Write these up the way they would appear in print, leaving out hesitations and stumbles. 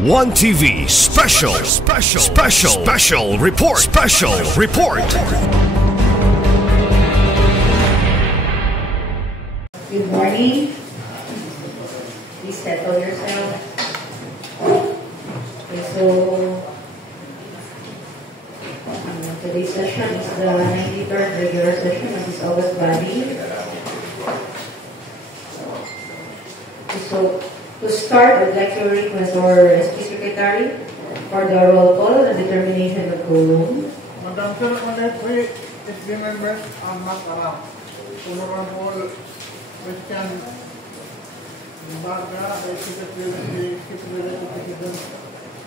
One TV special report. Good morning. Please settle yourself. Okay, so today's session is the 93rd regular session of this August body. So to start, I'd like to request our SP Secretary for the roll call and determination of quorum. Madam Chair, honorary SB members are not around. Honorable Christian Barga, the Secretary of President,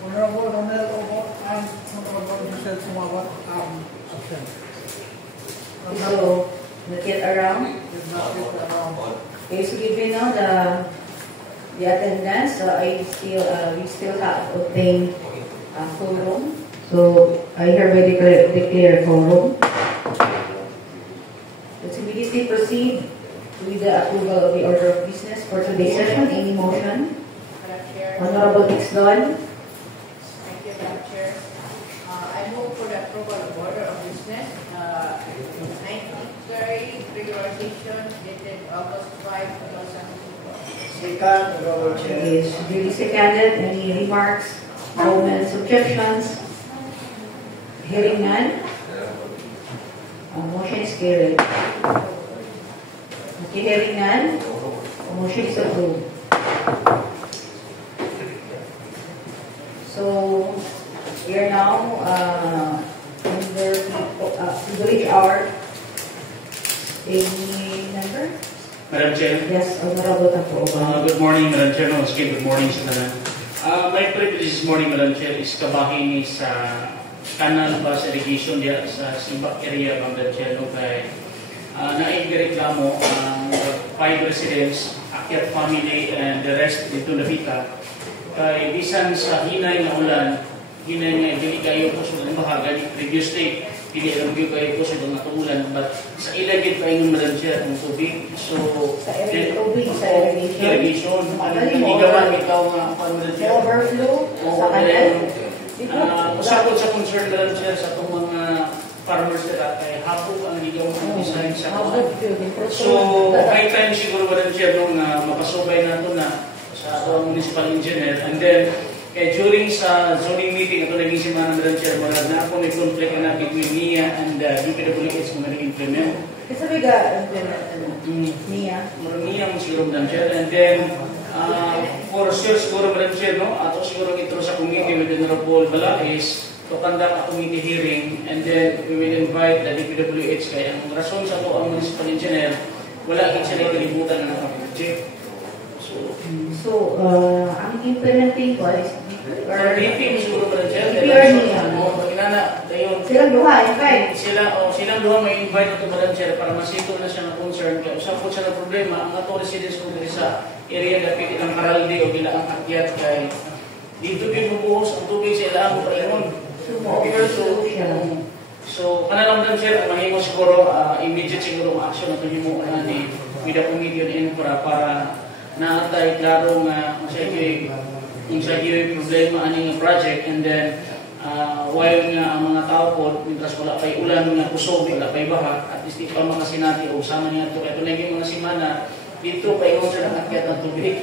Honorable Ronel Obot, and Honorable Michelle Sumawat are absent. So, not yet around? Is not yet around. Okay, so given now the attendance, we still have obtained quorum. So I hereby declare quorum. Let's immediately proceed with the approval of the order of business for today's session. Any motion? Honorable Dixon. Thank you, Madam Chair. I move for the approval of order of business. 93rd regular session dated August 5, 2024. Second, Honorable Chair. Is duly seconded. Any remarks, comments, objections? Hearing none. Motion is carried. Okay, hearing none. Motion is approved. So we are now under the hour. Any member? Madam Chair. Yes, Honorable Tapo. Good morning, Madam Chair. Good morning sa tanan. My privilege this morning, Madam Chair, is kabahin ni sa canal bus irrigation diya sa Simbak area, Madam Chair. No, kay na-reklamo ang 5 residents, Akyat family, and the rest dito na Vita. Kay bisan sa hinay na ulan, hinay nga dili kayo po sa bahagi ni previous state, dili lang kayo po sa mga ulan, but sa ilagid pa yung Madam Chair ng tubig. So, sa irrigation. Naligawan ikaw nga ang Madam Chair. Overflow sa kanal. Usapod sa concern, Madam Chair, sa itong mga farmers nila, kay hapon ang ligaw ng design sa mga. So, high time siguro, Madam Chair, nung mapasubay na ito na sa municipal engineer. And then, during sa zoning meeting, ito naging simana, Madam Chair, wala na ako may conflict na between NIA and DPWH kung nag-implement. Kasi may NIA? NIA mo siguro, Madam Chair. And then, for sure, siguro, Madam Chair, no? Ato siguro ito sa committee with Honorable Balakis to conduct a committee hearing, and then we will invite the DPWH. Kaya ang rason sa ito, ang municipal engineer, wala kang sila kalibutan na project. So, ang implementing ko is DP siguro, Madam Chair. Silang duha, invite. Silang duha may invite ito, Madam Chair, para masito na siya ng concern. Kaya usapot siya ng problema, ang ato residents kung sa area na piti ng Karalde o bilang akyat kay dito binubuhos ang tubig sa ilang paingon. So, kanang Madam Chair, mahimo siguro, immediate siguro action na tuhimo ni with the committee on infra para naatay klaro nga kung sa iyo problema aning project, and then while nga ang mga tao po mientras wala pay ulan nga kusog, wala pay baha, at least di pa makasinati o sama niya ito ito naging mga simana dito pa ingon sa nakakyat ng tubig.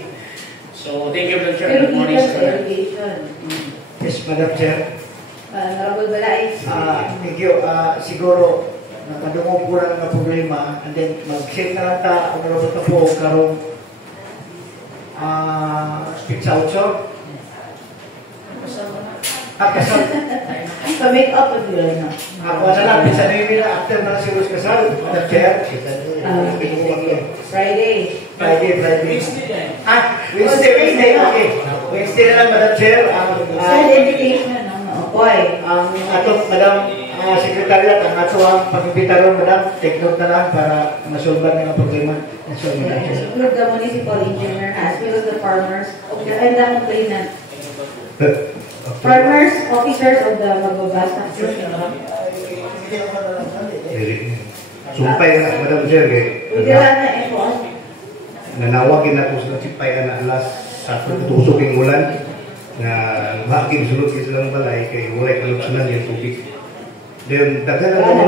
So thank you, Madam Chair. Good morning sa irrigation. Yes, Madam Chair. Honorable Balais. Thank you. Siguro, nakadungog po lang na problema, and then mag-check na lang ta, Honorable Tapo, karong speech out shop. Kasal. Pa-make up of yun. Ako na lang, bisa na yung after na si Rose Kasal, Madam Chair. Friday. Wednesday. Wednesday, okay. Wednesday na lang, Madam Chair. Send invitation, Oy. Atong, Madam Secretariat, ang ato ang pag-imbitaron, Madam, take note na lang para masulban ng problema. Include the municipal engineer as well as the farmers and the complainant. Farmers, officers of the magbabasa. Sumpay na, Madam Chair, Pwede lang na nanawagin na po sa sipay na alas sa tusok yung ulan. na makin sulod sa silang balay kay wala kalupsunan yung tubig. Then daghan ang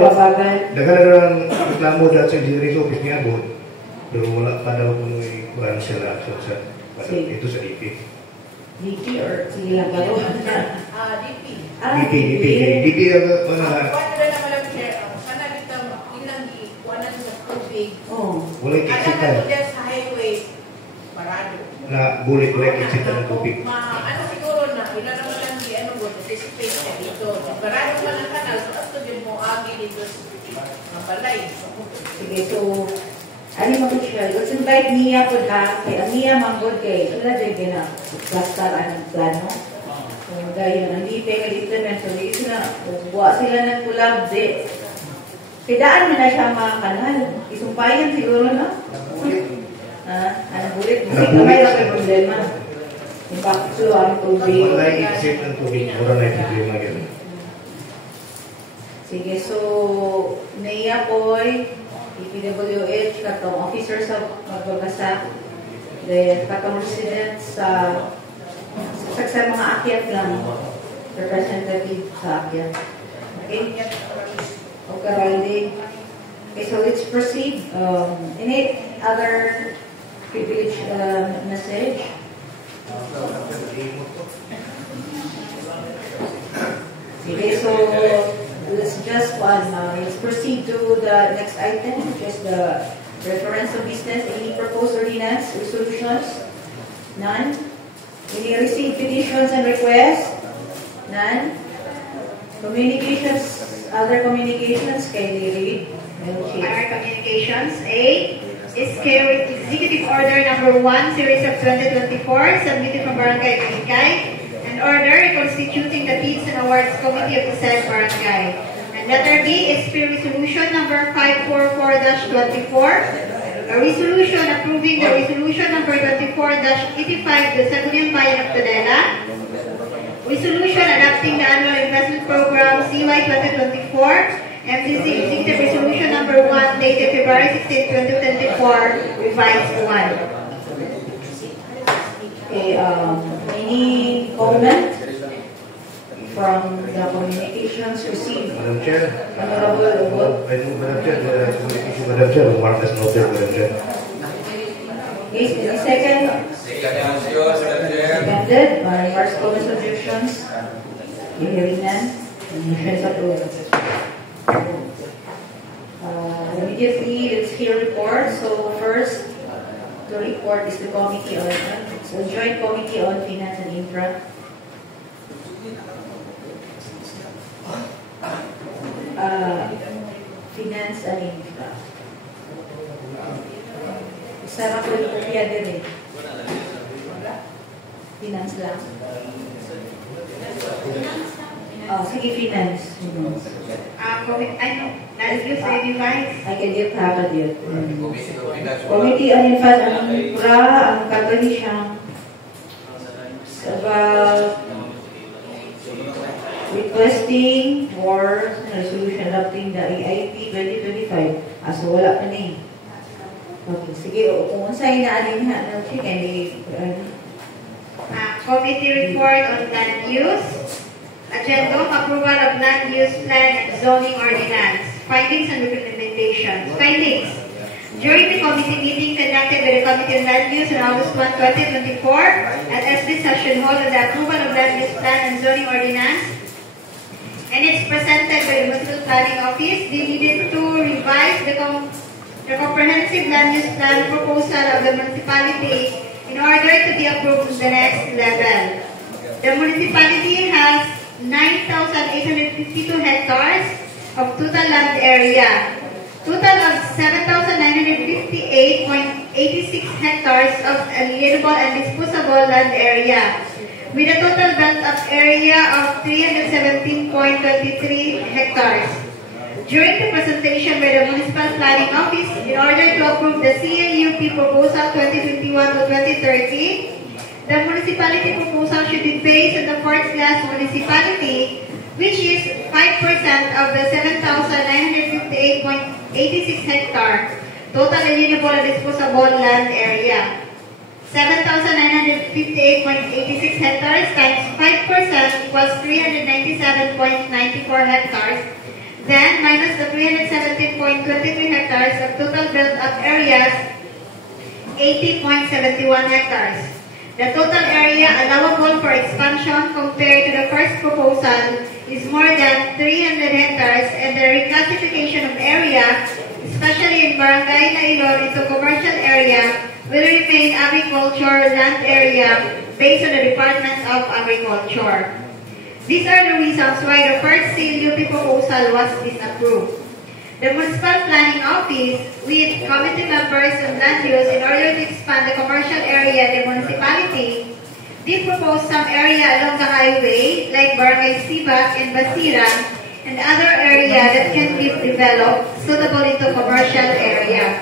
reklamo dahil sa engineering office niya abot, pero wala pa daw kung may sila sa ito sa DP. DP or sige lang kayo? DP. DP ang mga... Paano na naman lang, Chair? Sana dito, ilang ikuanan sa tubig. Wala ikiksitan. Alam ko sa highway, parado. Na bulit wala ikiksitan ng tubig. Ano siguro na, ilan naman lang di ano mo, anticipate na dito. Parado pa ng kanal, so ato din mo agi dito sa balay. Sige, so, ano mo siya? Let's invite Mia po ha. Kaya Mia manggod kay, wala dyan kina, plastar ang plano. So, dahil ang DP ka-implement, so di sila, buwa sila ng kulab, di. Kidaan mo na siya mga kanal. Isumpayan siguro na. Anong bulit? Bulit na may lang yung problema. Yung pakso, ang tubig. Wala ikiksit ng tubig, wala na yung problema yun. Sige, so, Nea Boy, PWH, katong officer sa magbabasa, then katong resident sa mga akyat lang, representative sa akyat. Okay? Okay, Riley. Okay, so let's proceed. Any other privilege message? Okay, so let's proceed to the next item, which is the reference of business. Any proposed ordinance, resolutions? None. Any received petitions and requests? None. Communications, other communications, can you read? Other communications. A is carried Executive Order number 1, Series of 2024, submitted from Barangay Kaligay, an order constituting the Bids and Awards Committee of the said barangay. And letter B is Resolution number 544-24, a resolution approving the resolution number 24-85 the Sangguniang Bayan of Tudela, resolution adopting the annual investment program CY 2024, MCC Executive Resolution number 1 dated February 16, 2024, revised 1. Okay, any comment from the communications received? Madam Chair. Honorable Madam Chair, the communication, Madam Chair, mark as noted, Madam Chair. Okay, any second? Seconded by remarks, comments, objections? Hearing none. Motion is approved. Immediately, let's hear report. So first, the report is the committee on joint committee on finance and infra. Finance and infra. Sarap ko yung kopya din eh. Finance lang. Sige, finance. I can get agad yun. Committee on Infant and Infra, ang kagani siyang about requesting for resolution adopting the AIP 2025. So wala pa na. Okay, sige. Kung unsay na alin na chicken, Committee report on land use. Agenda, approval of land use plan and zoning ordinance. Findings and recommendations. Findings. During the committee meeting conducted by the Committee on Land Use on August 1, 2024 at SB Session Hall on the approval of land use plan and zoning ordinance, and it's presented by the Municipal Planning Office, they needed to revise the comprehensive land use plan proposal of the municipality in order to be approved to the next level. The municipality has 9,852 hectares of total land area. Total of 7,958.86 hectares of alienable and disposable land area, with a total built-up area of 317.23 hectares. During the presentation by the Municipal Planning Office, in order to approve the CLUP proposal 2021 to 2030, the municipality proposal should be based on the fourth-class municipality, which is 5% of the 7,958.86 hectare total alienable and disposable land area. 7,958.86 hectares times 5% equals 397.94 hectares. Then, minus the 317.23 hectares of total built-up areas, 80.71 hectares. The total area allowable for expansion compared to the first proposal is more than 300 hectares, and the reclassification of area, especially in Barangay Nailon, into commercial area, will remain agriculture land area based on the Department of Agriculture. These are the reasons why the first CLUP proposal was disapproved. The Municipal Planning Office, with committee members on land use in order to expand the commercial area in the municipality, did propose some area along the highway, like Barangay Sibak and Basira, and other area that can be developed suitable into commercial area.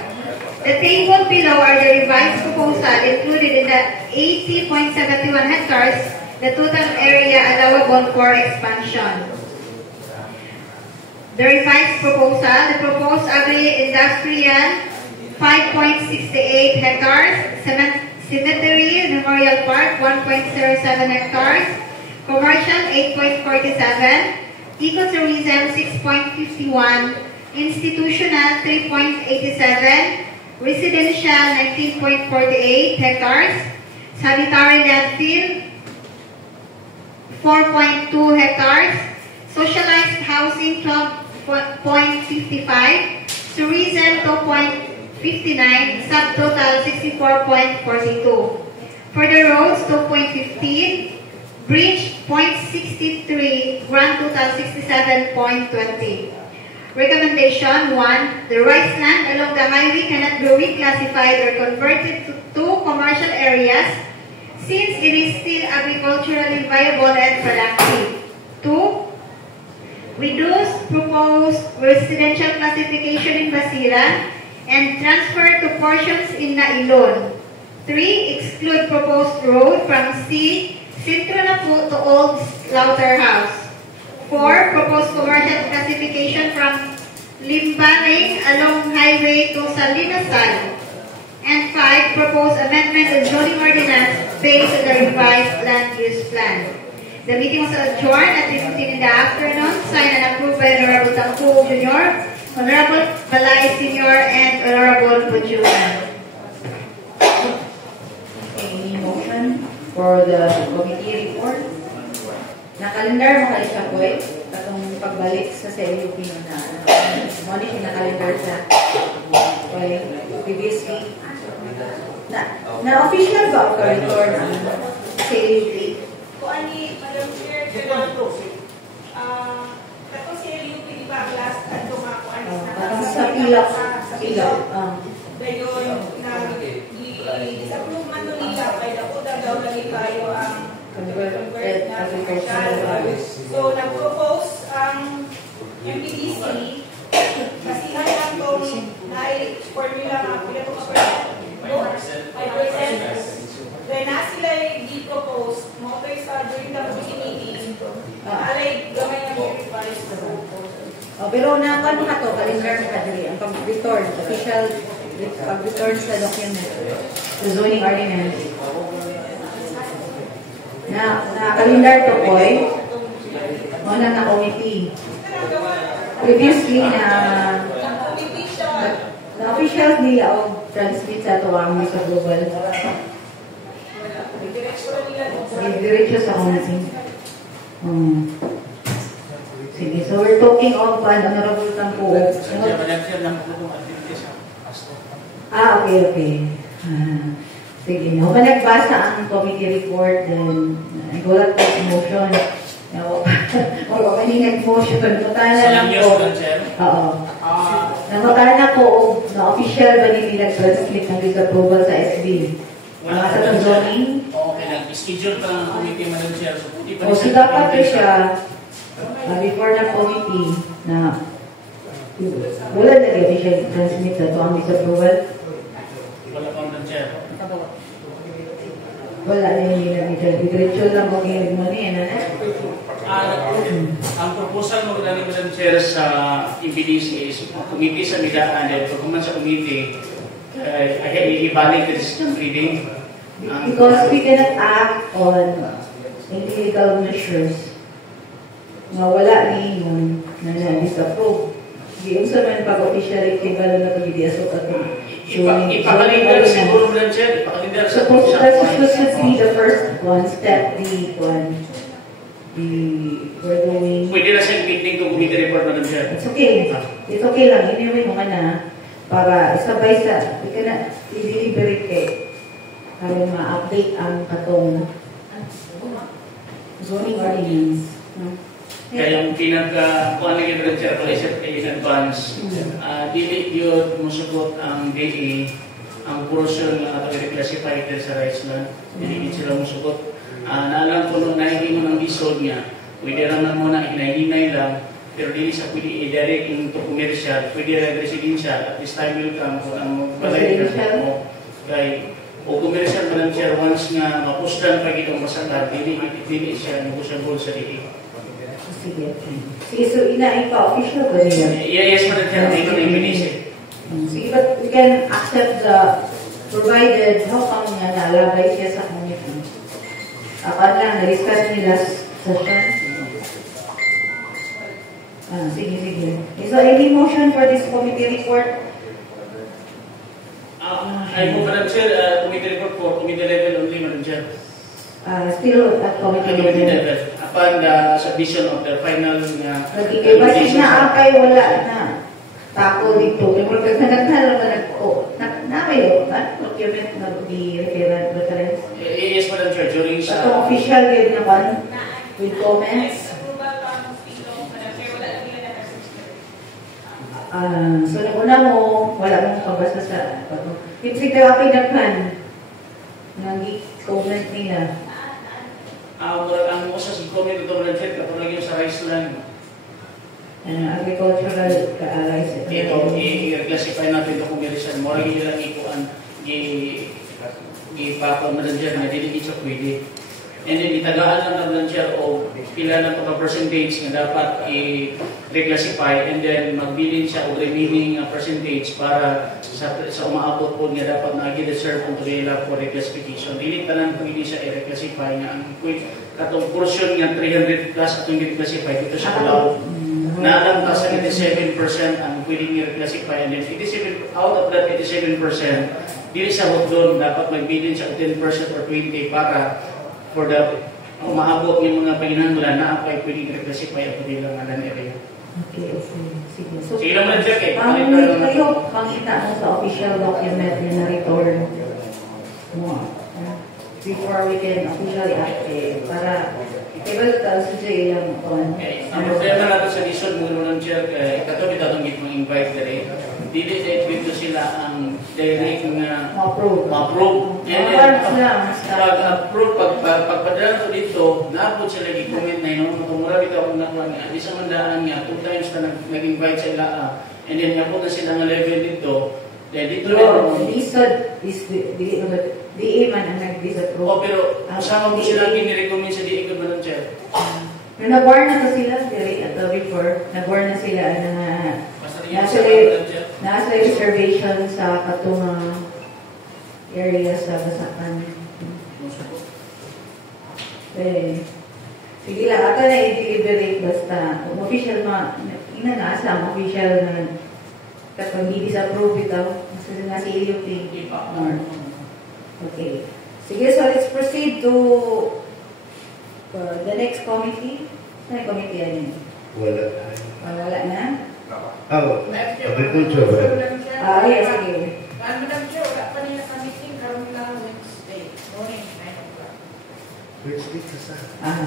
The table below are the revised proposal included in the 80.71 hectares, the total area allowable for expansion. The revised proposal, the proposed agri-industrial 5.68 hectares, cemetery, memorial park 1.07 hectares, commercial 8.47, ecotourism 6.51, institutional 3.87, residential 19.48 hectares, sanitary landfill 4.2 hectares, socialized housing 12.55, tourism 2.59, subtotal 64.42. For the roads 2.15, bridge 0.63, grand total 67.20. Recommendation 1. The rice land along the highway cannot be reclassified or converted to commercial areas since it is still agriculturally viable and productive. 2. Reduce proposed residential classification in Basira and transfer to portions in Nailon. 3. Exclude proposed road from C. Centro Napo to Old Slaughterhouse. 4. Proposed commercial classification from Limbaneng along highway to Salinasan. And 5. Proposed amendment in zoning ordinance based on the revised land use plan. The meeting was adjourned at 3:15 in the afternoon, signed and approved by Honorable Tangco Jr., Honorable Balay Sr., and Honorable Pujuan. Any motion for the committee report? Nakalendar mo kayo siya, boy. Katong pagbalik sa CLUP na mo siya nakalendar sa previously. Na-official ba ang return ang CLUP? Kung ani, Madam Chair, katong CLUP, di ba, last ato nga kung ano Parang sa pilak. Dayon, i-disapprove man nun nila, kaya ako daw lagi tayo ang convert na commercial. So, nag-propose ang MPDC, basihan lang itong formula nga, pila ito ka 5%. Then, na sila i-propose, mo ito sa during the meeting, alay gamay na i-revise the proposal. Pero nakano ka to, calendar ka dali, ang pag-return, official pag-return sa document, the zoning ordinance. Na-calendar to, boy. Muna na committee. Previously, na-official nila o transmit sa tuwang sa global. Diretso sa committee. Sige, so we're talking of Honorable Tangco. Okay. Sige, no. Kung nagbasa ang committee report, then nagulat ko sa motion. O kaninag motion, natala lang ko. Oo. Natala ko na official ba nila nag-transmit ng disapproval sa SB? Mga sa zoning? Okay lang. Schedule pa ng committee, Madam Chair. O so dapat ko siya before na committee na wala na official transmit sa ito ang disapproval? Wala pa, Madam Chair. Wala na hindi diretso lang mag-inig mo niya, ang proposal mo ni Madam Chair sa MPDC is committee sa midaan, then pagkuman sa committee, ibalik the system reading. Because we cannot act on illegal measures na wala ni yun na disapprove. Yung sa man pag-officially kibalo na pag-idiasok at Ipakalindar siguro lang siya. Ipakalindar sa supposed that should be the first one step, we're going. Pwede na siyang meeting kung committee report na lang siya. It's okay. It's okay lang. Anyway mo ka na para isabay sa, hindi ka na i-deliberate kay para ma-update ang katong zoning ordinance. Kaya yung pinagkuhan na yung reservation kayo in advance, dili yun musugot ang DA, ang portion na ito i-reclassify dito sa rights land. Dili sila musugot. Naalam ko nung nahihingon ang isod niya, pwede naman muna hinahinay lang, pero dili sa pwede i-direct into commercial, pwede rin residential, at this time will come kung ang balay mo. Kaya, o commercial ba lang siya, once nga mapustan pa itong masakad, dili siya negotiable sa DA. Sige. Sige, so inaay pa, official ba niya? Yes, Madam Chair, dito na ibinisip. Sige, but we can accept the provided how come nga nalabay siya sa committee. Ako lang, na-discuss nila session. Sige. Okay, so any motion for this committee report? I move, Madam Chair, committee report for committee level only, Madam Chair. Still at committee level. Upon the submission of the final Bakit na akay wala na tako dito. Kaya mga kaghanaghan naman ako. Nakayo ba? Document na reference. Yes, Madam Chair, during sa... Ito official yun naman with comments. So nauna mo, wala mong pabasa sa... Ipsig tayo pinagpan. Nag-comment nila. Ang usa sa comment ito, Madam Chair, kapag yung sa rice land, agricultural rice. ito, i-reclassify natin ito commercial. Mura yun lang ikuan, i-papa, Madam Chair, na dili sa pwede. And then, itagaan lang, Madam Chair, o pila lang ito ka percentage na dapat i-reclassify, and then magbilin siya o remaining percentage para sa umaabot po niya dapat na i-reserve kung nila for reclassification. Dili tanan kung hindi siya i-reclassify niya. Ang katong portion niya 300 plus at yung i-reclassify, dito siya allowed. Naalam ka sa 87% ang pwedeng i-reclassify, and then 87, out of that 87%, dili siya hot doon, dapat magbilin siya 10% or 20% para for the umaabot yung mga panginanglan na apay pwedeng i-reclassify at pwede lang alam area. Okay. Sige. So, Sige naman, check eh. Pangita mo sa official document na na-return mo. Before we can officially act para able to sa ilang on. Ang problema natin sa lisod mo naman, Chair, katobi tatong invite na rin. Dili dito sila ang direct na ma-approve. Pag-approve, pagpadala ko dito, naabot sila i-comment na yun, tumura bitaw kung nakuha nga. Di sa mandaan nga, 2 times na nag-invite sa ila. And then, napot na sila ng level dito. Dito lisod is DA man ang nag-disapprove. pero kasama mo sila gini-recommend sa DA ko ba ng Chair? Nag-warn na to sila, at the before, nag-warn na sila na nasa reservation sa katong area sa Basakan. Sige lang, ako na i-deliberate basta official inanasa ang official na kapag hindi disapprove ito, nasa iyo yung okay. Sige, so let's proceed to the next committee. Saan yung committee yan? Wala na? Agriculture. Yes, sige. Madam Chair, wala pa nila sa meeting, karoon lang Wednesday morning, 9 o'clock.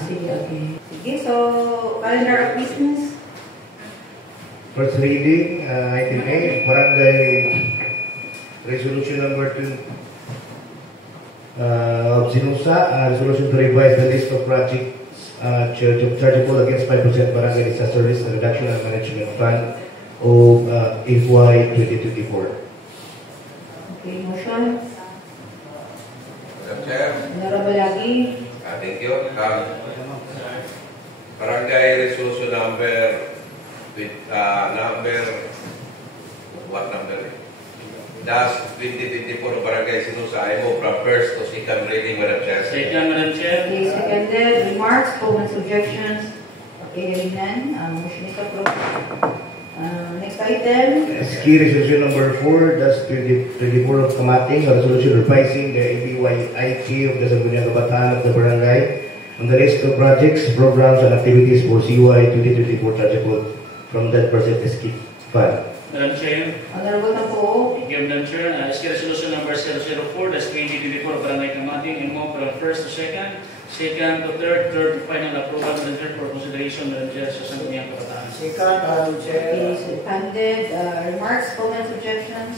Sige, okay. Sige, so calendar of business. First reading, item A, Barangay Resolution number 2 of Sinusa, resolution to revise the list of projects chargeable against 5% Barangay Disaster Risk Reduction and Management Fund of FY 2024. Okay, motion. Madam Chair, Honorable Lagi. thank you. Barangay Resolution number, what number? 2024 Barangay Sinusa. I move from first to second reading, Madam Chair. Second, Madam Chair. Okay, seconded. Remarks, comments, objections. Okay, hearing none. Motion is approved. Next item. SK Resolution number 4-2024 of Kamating, a resolution revising the ABYIK of the Sangguniang Kabataan of the Barangay on the list of projects, programs, and activities for CY 2024 Trajectory from that percent SK Fund. Madam Chair. Honorable na po. Thank you, Madam Chair. SK Resolution number 004-2024 Barangay Kamating, and move from first to second to third to final approval, Madam Chair, for consideration, Madam Chair, sa Sangguniang Kabataan. Second, Madam Chair. Okay, seconded. Remarks, comments, objections.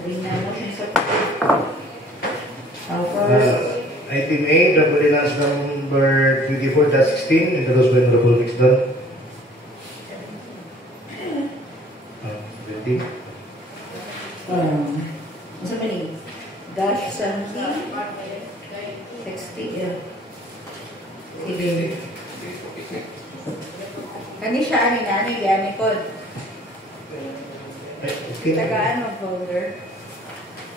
Hearing none. Motion is approved. First. Item A, Draft Ordinance number 24-16, introduced by Honorable Mixdon. Masa ba ni? Dash 17? 60, yeah. Sige. Kani siya, ani ko. Okay. Tagaan mo, folder.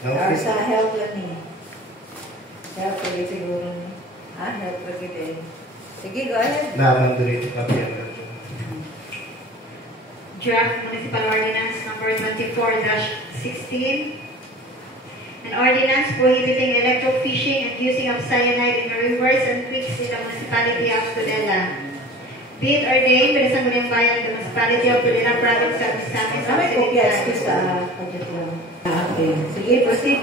Or sa help lang niya. Help lagi siguro niya. Help lagi din. Sige, go ahead. Naman din ito. Draft Municipal Ordinance number 24-16. An ordinance prohibiting electrofishing and using of cyanide in the rivers and creeks in the municipality of Tudela. Be it ordained by the Sangguniang Bayan of the municipality of Tudela, province of Misamis. May kopya, excuse sa project lang. Okay. Sige, proceed.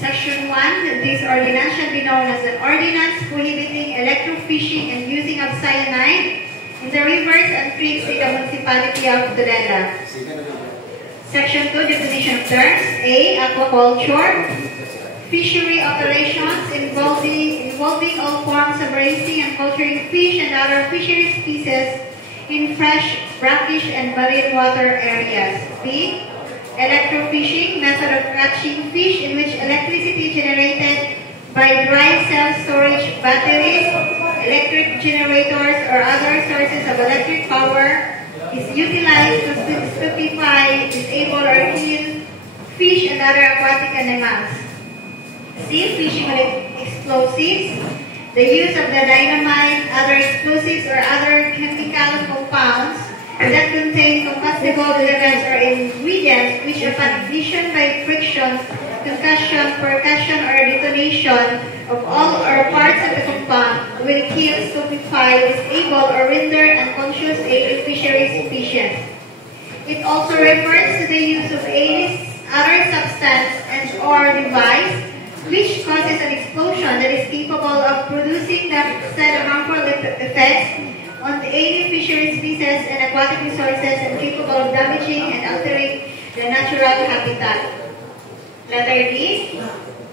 Section 1, this ordinance shall be known as an ordinance prohibiting electrofishing and using of cyanide in the rivers and creeks in the municipality of Tudela. Section 2, definition of terms. A, aquaculture. Fishery operations involving all forms of raising and culturing fish and other fishery species in fresh, brackish, and marine water areas. B, electrofishing, method of catching fish in which electricity generated by dry cell storage batteries, electric generators, or other sources of electric power is utilized to stupefy, disable, or kill fish and other aquatic animals. C, fishing with explosives, the use of the dynamite, other explosives, or other chemical compounds that contain combustible elements or ingredients which upon ignition by friction, concussion, percussion, or detonation of all or parts of the compound will kill, stupefy, disable, or render unconscious a fisheries species. It also refers to the use of any other substance and or device which causes an explosion that is capable of producing the said harmful effects on any fisheries species and aquatic resources and capable of damaging and altering the natural habitat. Letter D,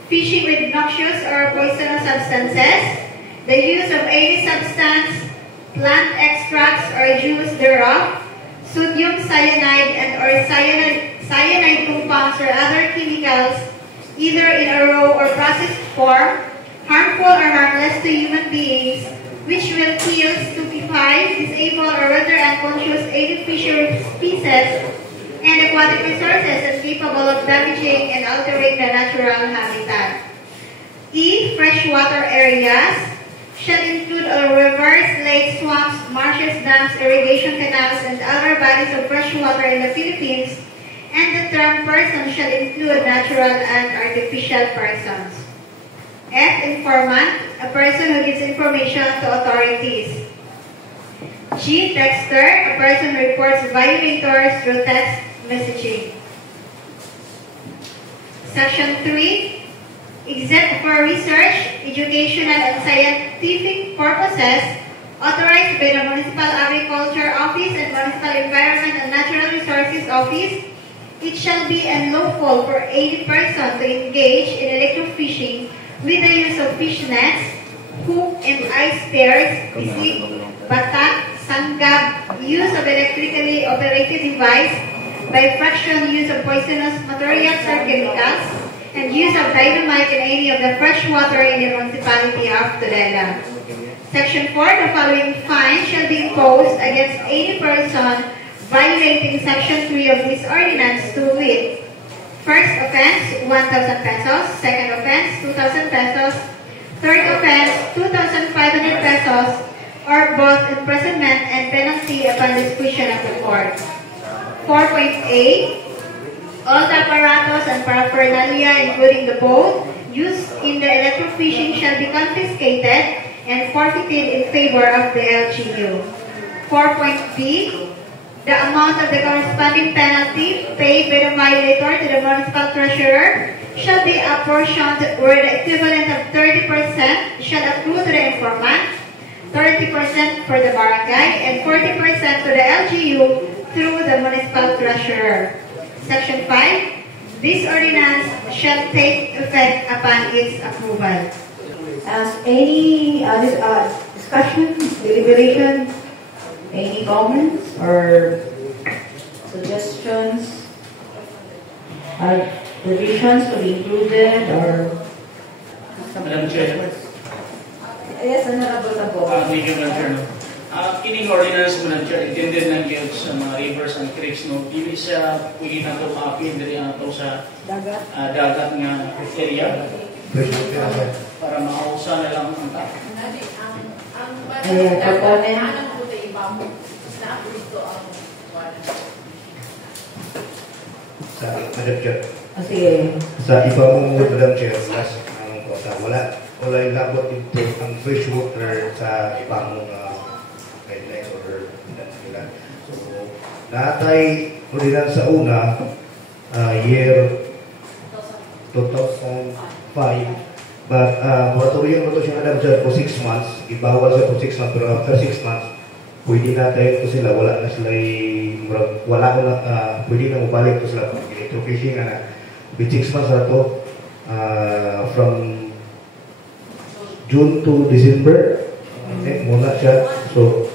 fishing with noxious or poisonous substances, the use of any substance, plant extracts or juice thereof, sodium cyanide and or cyanide compounds or other chemicals, either in a raw or processed form, harmful or harmless to human beings, which will kill, stupefy, disable, or render unconscious any fishery species and aquatic resources and capable of damaging and altering the natural habitat. E, freshwater areas shall include all rivers, lakes, swamps, marshes, dams, irrigation canals, and other bodies of freshwater in the Philippines, and the term person shall include natural and artificial persons. F, informant, a person who gives information to authorities. G, texter, a person who reports violators through text messaging. Section 3, exempt for research, educational, and scientific purposes, authorized by the Municipal Agriculture Office and Municipal Environment and Natural Resources Office. It shall be unlawful for any person to engage in electrofishing with the use of fish nets, hook and ice spears, bisig, batak, sanggab, use of electrically operated device, by fraction use of poisonous materials or chemicals, and use of dynamite in any of the fresh water in the municipality of Tudela. Section 4, the following fine shall be imposed against any person violating Section 3 of this ordinance to wit, first offense, 1,000 pesos, second offense, 2,000 pesos, third offense, 2,500 pesos, or both imprisonment and penalty upon discretion of the court. 4.8, all the apparatus and paraphernalia, including the boat, used in the electrofishing shall be confiscated and forfeited in favor of the LGU. 4.B, the amount of the corresponding penalty paid by the violator to the municipal treasurer shall be apportioned where the equivalent of 30% shall accrue to the informant, 30% for the barangay, and 40% to the LGU through the municipal treasurer. Section 5, this ordinance shall take effect upon its approval. As any discussion, deliberation, any comments or suggestions, provisions to be included or Madam Chair. yes, Honorable Tabo. Thank you, Madam Chair. Kining ordinance, Madam Chair, intended ng gyud sa mga rivers and creeks, no? Dili siya pwede na ito maapin dili ato sa dagat nga area para makausa na lang ang tao. Sa Madam Chair. Sige. Sa iba mong Madam Chair, wala yung labot dito ang fresh water sa ibang guidelines or nila. So, natay ordinance sa una, year 2005, but moratorium ito siya Madam Chair for 6 months, ibawal siya for 6 months, pero after 6 months, pwede na tayo ito sila, wala na sila pwede na mabalik ito sila electrofishing na with 6 months na ito from June to December muna siya. So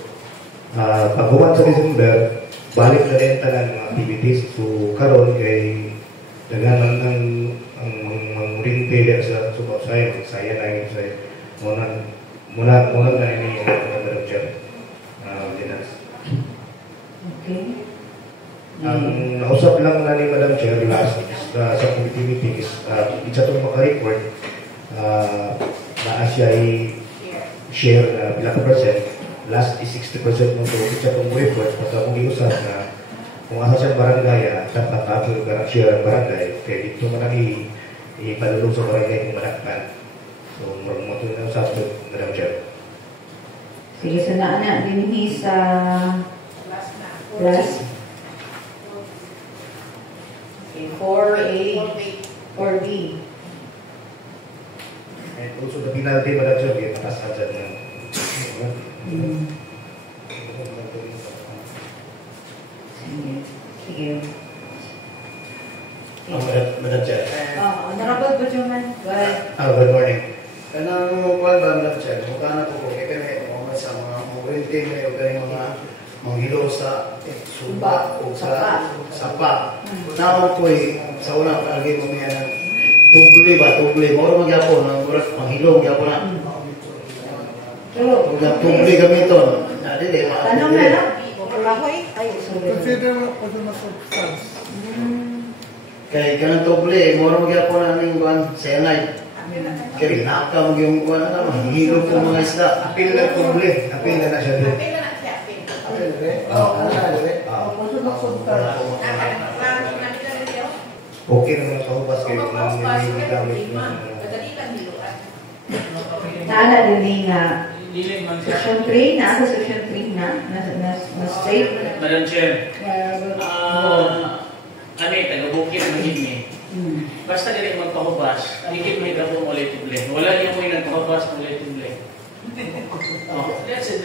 pag-uwan sa December, balik na rin tanan mga activities. So karon kay daghanan ng ring pele sa subo saya na yun sa muna na ini Madam Chair. Okay. Ang nausap lang na ni Madam Chair last sa committee meeting is isa itong maka-report na siya ay share na pila ka percent. Last is 60% mo. So isa itong report pagka mong iusap na kung asa siyang barangay dapat ako yung share ang barangay kaya dito man ang ipadulong sa barangay kung manakpan. So marunong mo ito na usap ito Madam Chair. Sige, sa naana din sa last 4B. And also the penalty Madam Chair, yung nakasal dyan na Sige. Madam Chair. Honorable Bujuman. Good morning. Kanang kuwan ba Madam Chair, mukha na po kaya kami sa mga renting na yung galing mga manghilo sa suba o sa sapa. Naon po sa una palagi mo niya tubli, moro magyapon ang oras manghilo magyapon na. Tubli gamiton. Dili Tanong na lang. Ay, sorry. Consider mo po na substance. Kay kanang tubli, moro magyapon na ning kuan senay. Kaya naka mo yung kuan na manghilo po mga isda. Apil na tubli, apil na siya din. Okay naman sa ubas kayo kung may gamit mo. Naala din nga Section 3 na ako Section 3 na state. Madam Chair, kami, taga-bukid ng higme. Basta dili magpahubas, higit may dabo mo tuble. Wala niyo mo yung nagpahubas mo tuble. That's it.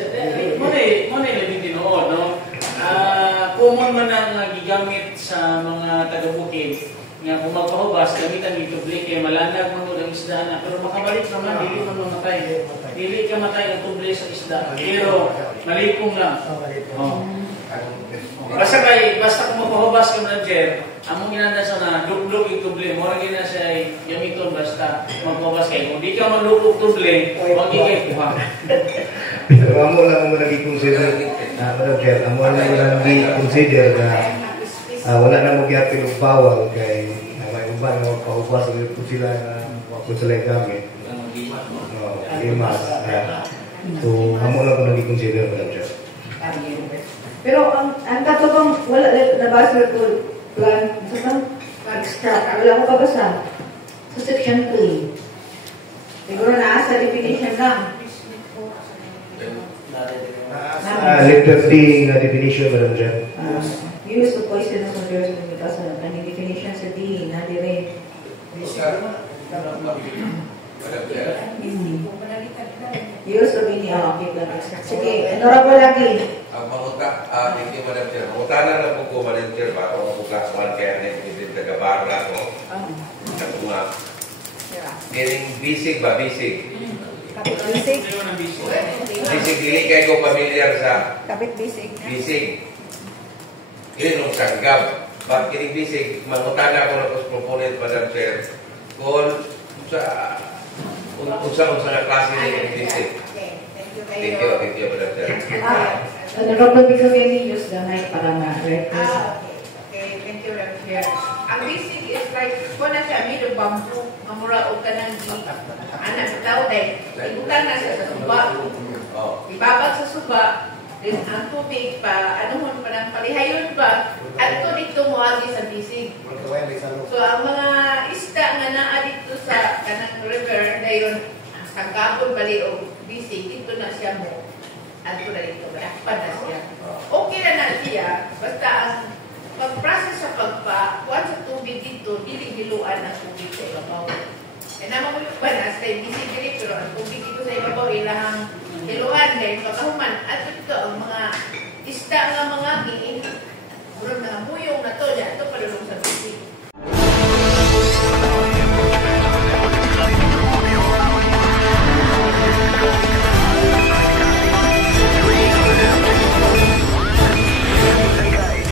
Muna yung tinood, no? Common man ang gigamit sa mga taga-bukid nga kung magpahubas, gamitan ng tuble kaya malanag mo ng isda na. Pero makabalik naman, dili man mamatay. Dili ka matay ng tuble sa isda. Pero malikong lang. Basta kung mapahubas ka na Jer, among ginanda sa na dublog yung tuble, mo rin na siya yamiton basta magpahubas kayo. Kung di ka malulog tuble, huwag ikay kuha. So, amo lang mo nag-consider, Madam Chair, amo lang mo nag-consider na wala na mo gyapon og bawal kay may uban nga magpahubas kung sila na kung sila gamit. Limas. So, amo lang mo nag-consider, Madam Chair. Pero ang katubang wala nabasa ko plan extract wala ko kabasa sa section 3. Siguro na sa definition lang. Letter D na definition, Madam Chair. Use of poisonous materials in the basa ang definition sa D na dire. Use of any okay plan extract. Sige, honorable lagi. Thank you, Madam Chair. Mutana na po ko, Madam Chair, para mabukas man kaya nito taga-barra ko. Katuma. Kiring bisig ba? Bisig. Bisig. Bisig, hindi kayo familiar sa Kapit bisig. bisig. Kiring nung sanggab. Bakit kiring bisig? Mangutana ko na po sa proponent, Madam Chair. Kung sa klase ng bisig. Thank you, Madam Chair. Honorable Bigogeni, use the mic para ma-record. Okay, thank you, Madam Chair. Ang basic is like, kung na siya, may bamboo, mamura o ka ng anak tao dahil, ibutan na siya sa suba. Ibabag sa suba, then ang tubig pa, ano mo pa ng palihayon ba, at ito dito mo agi sa bisig. So, ang mga isda nga naa dito sa kanang river, dayon, sa kapon bali o bisig, dito na siya mo. At ito na dito, malakpan na siya. Okay na siya, basta ang pag-process sa pagpa, kuwan sa tubig dito, hiluan ang tubig sa ibabaw. E naman mo ba na, sa bisig dito, pero ang tubig dito sa ibabaw, ilahang hiluan, dahil pagkahuman. At ito, ang mga isda nga mga giin, murang mga muyong na to, ito palulong sa bisig.